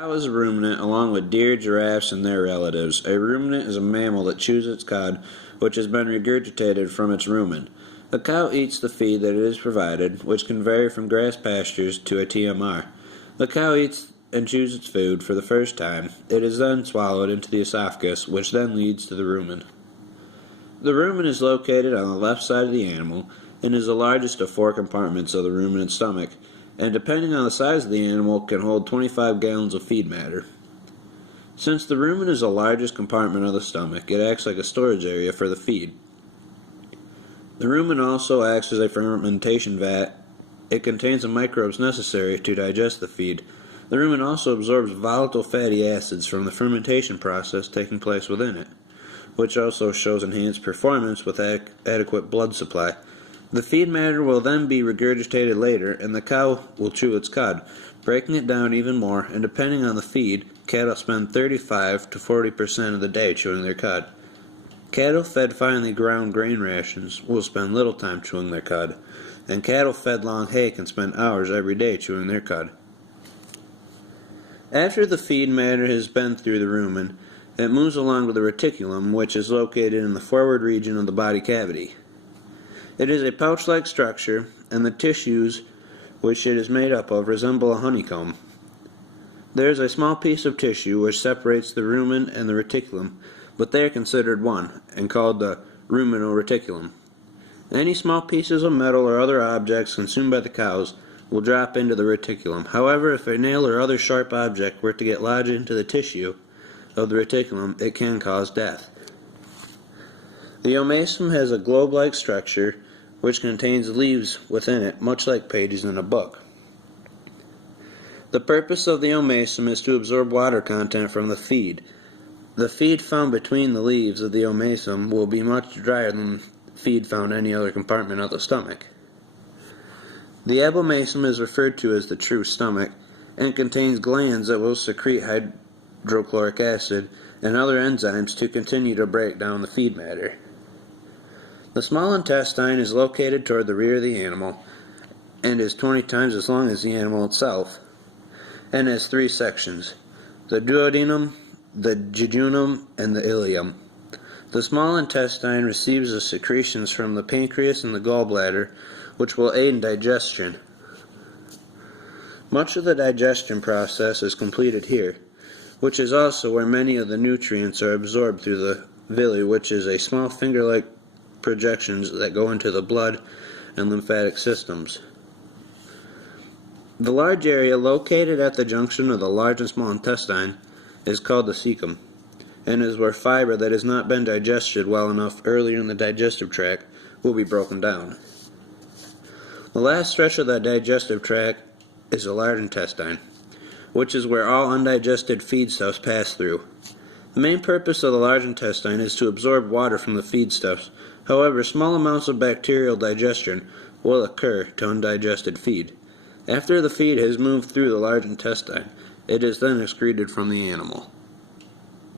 Cow is a ruminant along with deer, giraffes, and their relatives. A ruminant is a mammal that chews its cud, which has been regurgitated from its rumen. The cow eats the feed that it is provided, which can vary from grass pastures to a TMR. The cow eats and chews its food for the first time. It is then swallowed into the esophagus, which then leads to the rumen. The rumen is located on the left side of the animal and is the largest of 4 compartments of the ruminant's stomach, and depending on the size of the animal can hold 25 gallons of feed matter. Since the rumen is the largest compartment of the stomach, it acts like a storage area for the feed. The rumen also acts as a fermentation vat. It contains the microbes necessary to digest the feed. The rumen also absorbs volatile fatty acids from the fermentation process taking place within it, which also shows enhanced performance with adequate blood supply. The feed matter will then be regurgitated later, and the cow will chew its cud, breaking it down even more, and depending on the feed, cattle spend 35 to 40% of the day chewing their cud. Cattle fed finely ground grain rations will spend little time chewing their cud, and cattle fed long hay can spend hours every day chewing their cud. After the feed matter has been through the rumen, it moves along to the reticulum, which is located in the forward region of the body cavity. It is a pouch-like structure, and the tissues which it is made up of resemble a honeycomb. There is a small piece of tissue which separates the rumen and the reticulum, but they are considered one, and called the ruminal-reticulum. Any small pieces of metal or other objects consumed by the cows will drop into the reticulum. However, if a nail or other sharp object were to get lodged into the tissue of the reticulum, it can cause death. The omasum has a globe-like structure which contains leaves within it, much like pages in a book. The purpose of the omasum is to absorb water content from the feed. The feed found between the leaves of the omasum will be much drier than feed found in any other compartment of the stomach. The abomasum is referred to as the true stomach and contains glands that will secrete hydrochloric acid and other enzymes to continue to break down the feed matter. The small intestine is located toward the rear of the animal and is 20 times as long as the animal itself, and has 3 sections: the duodenum, the jejunum, and the ileum. The small intestine receives the secretions from the pancreas and the gallbladder, which will aid in digestion. Much of the digestion process is completed here, which is also where many of the nutrients are absorbed through the villi, which is a small finger-like projections that go into the blood and lymphatic systems. The large area located at the junction of the large and small intestine is called the cecum, and is where fiber that has not been digested well enough earlier in the digestive tract will be broken down. The last stretch of the digestive tract is the large intestine, which is where all undigested feedstuffs pass through. The main purpose of the large intestine is to absorb water from the feedstuffs. However, small amounts of bacterial digestion will occur to undigested feed. After the feed has moved through the large intestine, it is then excreted from the animal.